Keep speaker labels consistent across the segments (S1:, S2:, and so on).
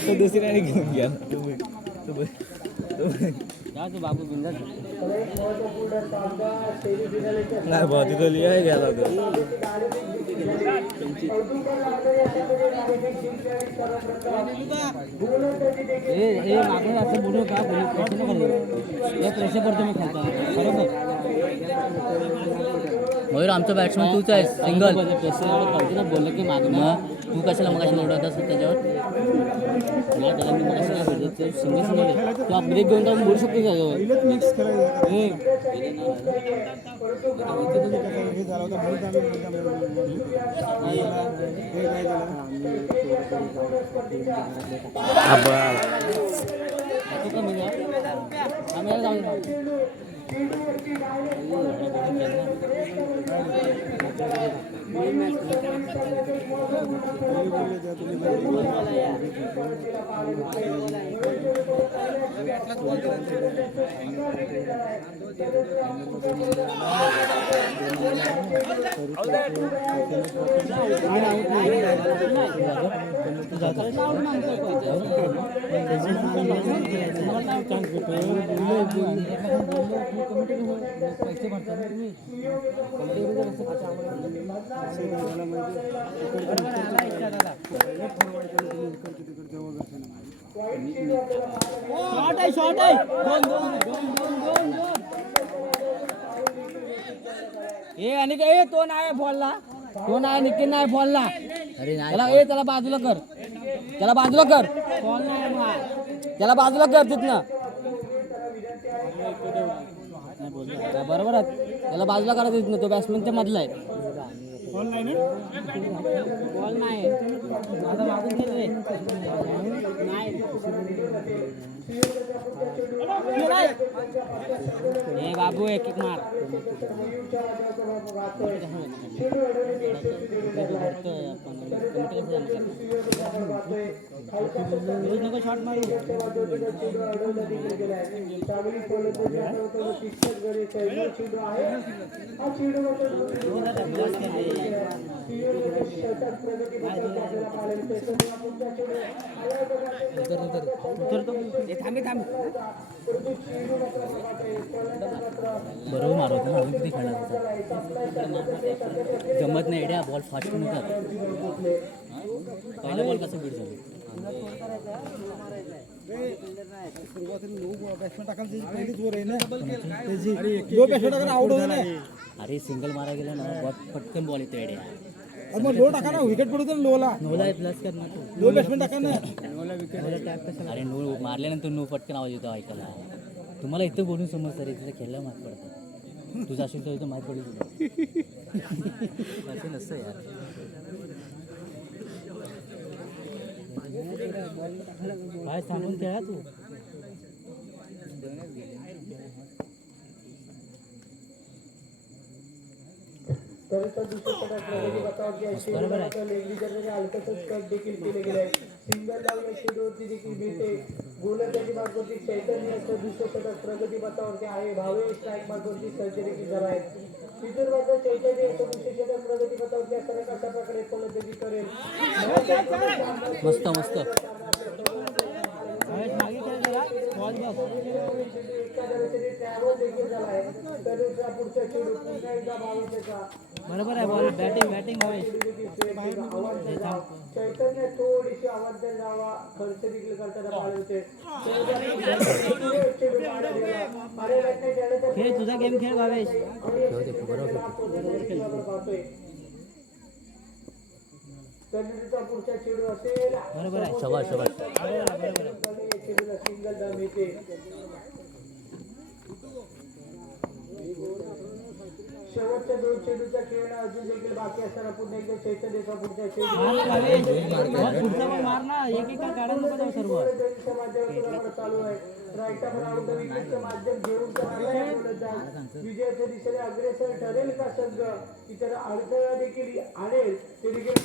S1: तो दुसऱ्याने घेऊन घ्या तुम्ही तुम्ही
S2: जा तू बाबू बिंदास
S1: नाही भाऊ तिथं लिहाय घ्यायला होतं
S2: ए ए मागं असं बोलू का बोलू पैसे नको बोलू या पैसे पडतो मी खातो बरोबर
S3: मयूर आमचा बॅट्समन तूच आहेस सिंगल
S2: पैसे एवढं पडते ना बोललं की मागं
S3: मग. तू कशाला मग लोडत असत त्याच्यावर?
S2: मला त्याला मी मग काय बोलतो तू सिंगल सिंगल तू आप ब्रेक घेऊन जाऊन बोलू शकतो त्याच्यावर ए, गेले ना. जातो का मी जा? आम्हाला जाऊ दे. पैसे भरतात ना तुम्ही शॉर्ट आहे शॉर्ट आहे दोन दोन दोन दोन दोन दोन ए आणि काय? तो नाही बॉलला तो नाही निखिल नाही बॉलला
S3: अरे नाही
S2: त्याला ए त्याला बाजूला कर. त्याला बाजूला कर. बॉल नाही त्याला बाजूला कर तिथनं. हा, बरोबर आहे. त्याला बाजूला करा तिथनं. तो बॅट्समॅनच्या मधला आहे. बॉल नाही. आता मागून खेळ रे. नाही. ए बाबू एक एक मार. नको शॉट मारू थांबे थांबे.
S3: बरोबर मारवतो ना अजून किती खेळणार होता जमत नाही एड्या बॉल फास्ट पण होता पहिला बॉल कसं बीट झाला? अरे सिंगल मारा गेला ना बॉल पटकन बॉल येतो एड्या
S4: मग लो टाका ना विकेट पडू तर लोला
S3: नोला प्लस कर ना तू.
S4: लो बॅट्समॅन टाका ना.
S3: अरे नो मारल्यानंतर नो पटकन आवाज येतो ऐकायला. तुम्हाला इथं बोलून समजतं रे तिथं खेळला माहीत पडतं. तुझं असेल तर इथं माहीत पडेल तुला. असं नसतं यार.
S2: काय सांगून खेळा तू. बरोबर आहे
S5: सिंगल डावल्या शेडवरती देखील भेटे गोलंदाजी मार्गावरती चैतन्य असं दुसऱ्या प्रगती पथावरती आहे भावे स्ट्राईक मार्गावरती सर्जरी देखील आहेत तिथून चैतन्य असं दुसरे शतक प्रगती पथावरती असताना कशा प्रकारे करेल
S3: मस्त मस्त.
S2: बरोबर आहे बॉल बॅटिंग बॅटिंग हवे
S5: चैतन्य थोडीशी आवाज जावा खर्च देखील तर
S2: खेळ तुझा गेम खेळ भावेश.
S5: पुढचा चेडू असेल.
S2: बरोबर आहे.
S3: शबाश
S5: चेडूला सिंगल धाव मिळते शेवटच्या दोन चेडूचा खेळ अजून देखील बाकी असताना पुन्हा एकदा
S2: ना एक
S5: त्यांच्या माध्यमातून चालू आहे राईटा पण विकेटचं माध्यम घेऊन. विजयाच्या दिशेने अग्रेसर ठरेल का संघ इतर अडथळा देखील आणेल ते देखील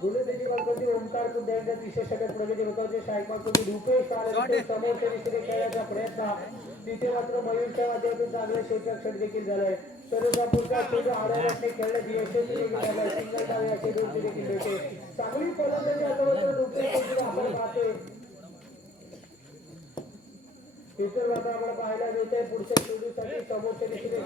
S5: गुणतेजी मार्गावरती ओंकार कुंद्यांच्या विशेष षटक प्रगती होताचे मार्गावरती रुपेश समोरच्या दिशेने खेळण्याचा प्रयत्न तिथे मात्र मयूरच्या माध्यमातून चांगले क्षेत्ररक्षण षट देखील झालंय सोलापूरचा क्षेत्र आढळण्याने खेळण्याची यशस्वी देखील झालाय सिंगल डावे असे दोन देखील होते चांगली फलंदाजी आता रुपेश आपण पाहतोय तिथे मात्र आपण पाहायला मिळतंय. पुढच्या चेंडूसाठी समोरच्या दिशेने.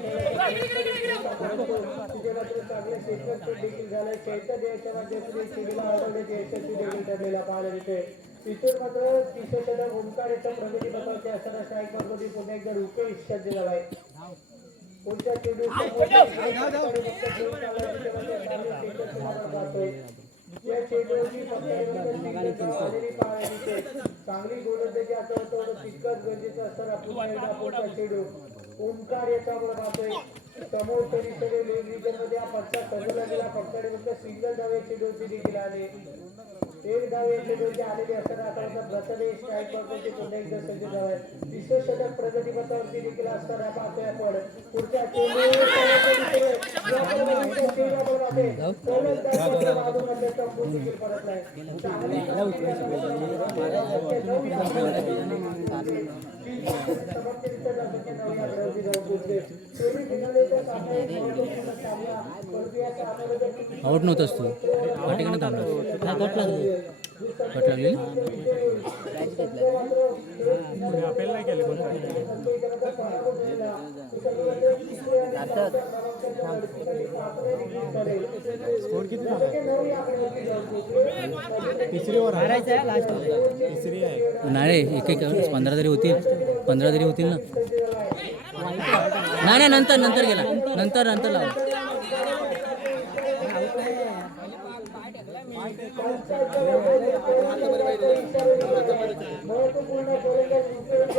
S5: तिथे मात्र चांगले क्षेत्ररक्षण देखील झालंय चैतन्य याच्या माध्यमातून अडवण्याचे यशस्वी देखील ठरलेला पाहायला मिळतोय. तिथून मात्र षटक ओंकार याच्या प्रगती पथकाचे असताना स्ट्राईक मार्गावरती पुन्हा एकदा रुपेश सज्ज झालाय पुढच्या चेंडू चांगली गोलंदाजी तितकंच गरजेचं असतं पुन्हा एकदा ओंकार याचा आपण पाहतोय समोर तरी लेग रिजनमध्ये हा फटका सजवला गेला फक्त फक्त सिंगल धावे चेंडूची देखील आले एक धावे चेंडूची आलेली असताना मात्र प्रथमेश स्ट्राईक करतो पुन्हा एकदा सज्ज झालाय तिसरं षटक प्रगतीपथावरती देखील असताना पाहतोय आपण पुढच्या चेंडू समोरच्या दिशेने या प्रगतीच्या चेंडू आपण पाहतोय. गोलंदाजाच्या बाजूमध्ये चंपू देखील परतलाय. चांगली
S3: आउट नव्हतास तू पाठीकडे थांबला
S2: कट लागले
S3: कट लागली नाही रे एक एक पंधरा तरी होतील. पंधरा तरी होतील ना. नाही नाही नंतर नंतर गेला. नंतर नंतर लाव.
S5: महत्त्वपूर्ण गोलंदाज रुपेश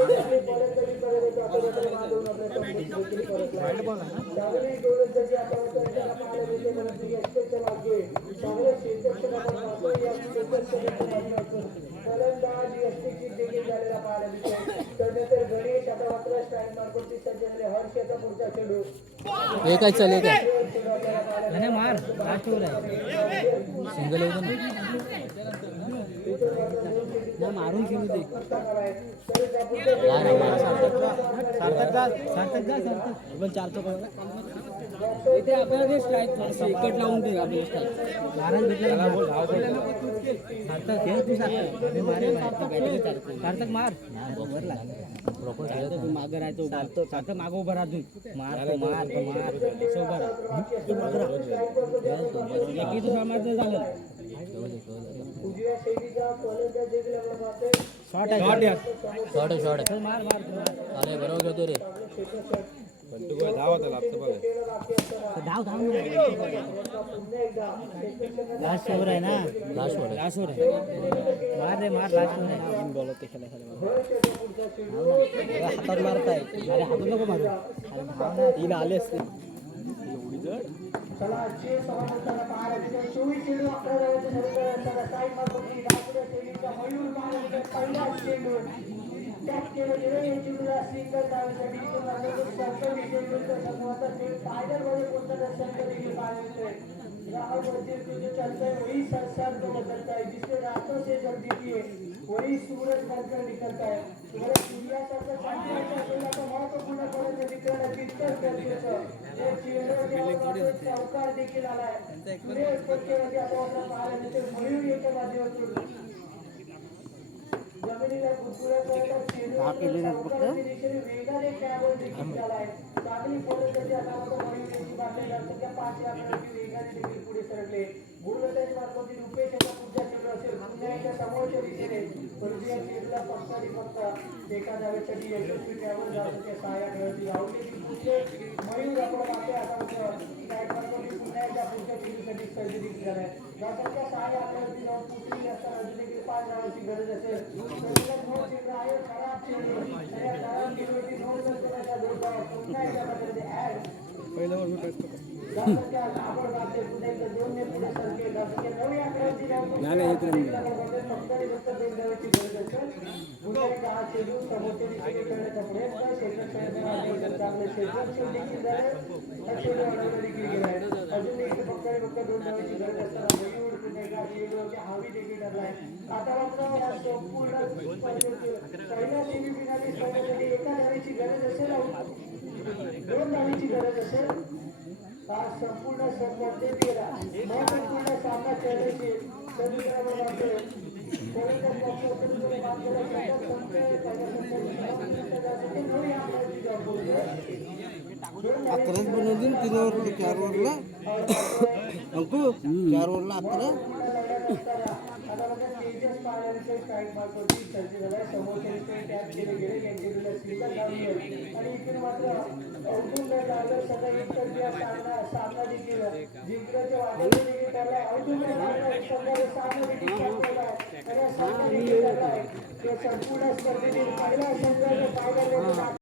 S5: गोलंदाजी
S2: नाही मार लास्ट ओव्हर आहे.
S3: सिंगल दे ना?
S2: मारून खेळू दे. सार्थक जा सार्थक जा सार्थक पण इथे आपल्याला ते स्ट्राईक एकट लावून दे आपल्याला स्ट्राईक महाराज भेटला सार्थक खेळ तू सार्थक. अरे मारे बॅटिंग सार्थक मार. वर लाग.
S3: प्रॉपर खेळत
S2: तू मागं राहतो मारतो सार्थक मागं उभा राहतो मार तो मार तो मार. असं उभा राहा. तू मागं राहा. एकी झालं. शॉर्ट आहे. शॉर्ट
S3: शॉर्ट आहे. शॉर्ट आहे
S2: मार मार तू मार.
S3: अरे बरोबर घेतो रे.
S2: धाव धाव लास्ट ओव्हर आहे ना?
S3: लास्ट वर
S2: लास्ट ओव्हर आहे. मार रे मार लास्ट ओव्हर आहे. बॉल होते खेळा हातात मारत आहे अरे हातात नको मारू अरे धाव ना तीन आले असते.
S5: पाहायला मिळते चोवीस केलं गेलं हे समूहाचा खेळ देखील की जो चलता है वही संसार को बदलता है जिसके रातों से जल्दी वही सूरज बनकर निकलता है. तुम्हाला महत्त्वपूर्ण गोलंदाजी करणं तितकंच गरजेचं देखील आलाय पुढे उत्पत्तीमध्ये पाहायला मिळते याच्या माध्यमातून. जमिनीला दहा दिशेने पुढे सरकले समोरच्या फक्त. एखाद्या फक्त यशस्वी ट्रॅव्हल झालं सहाय्या मयूर आपण आता मार्कवरती पुढच्या पिढीसाठी सर्जरी करणार यासारख्या सहाय्या आपल्यावरती जाऊन पुढची असताना अजून देखील पाच धावांची गरज असेल तर तिला नऊ आहे खराब खराब चेंडूवरती नऊ संचलनाच्या ऍड गरज असेल दोन हावी आता मात्र पहिल्या एका धावेची गरज असेल दोन धावेची गरज असेल हा संपूर्ण स्पर्धेतील महत्त्वपूर्ण सामना खेळण्याची
S2: अकराच बनवली तीन ओव्हरला चार ओव्हरला अंकू चार ओव्हरला अकरा.
S5: तेजस पाळ्यांचं स्ट्राईक मार्कवरती सर्जरी समोरच्या टॅप केले गेले लावली आहे आणि इकडे मात्र सामना सामना देखील देखील सामना देखील संपूर्ण स्पर्धेतील पहिला संघ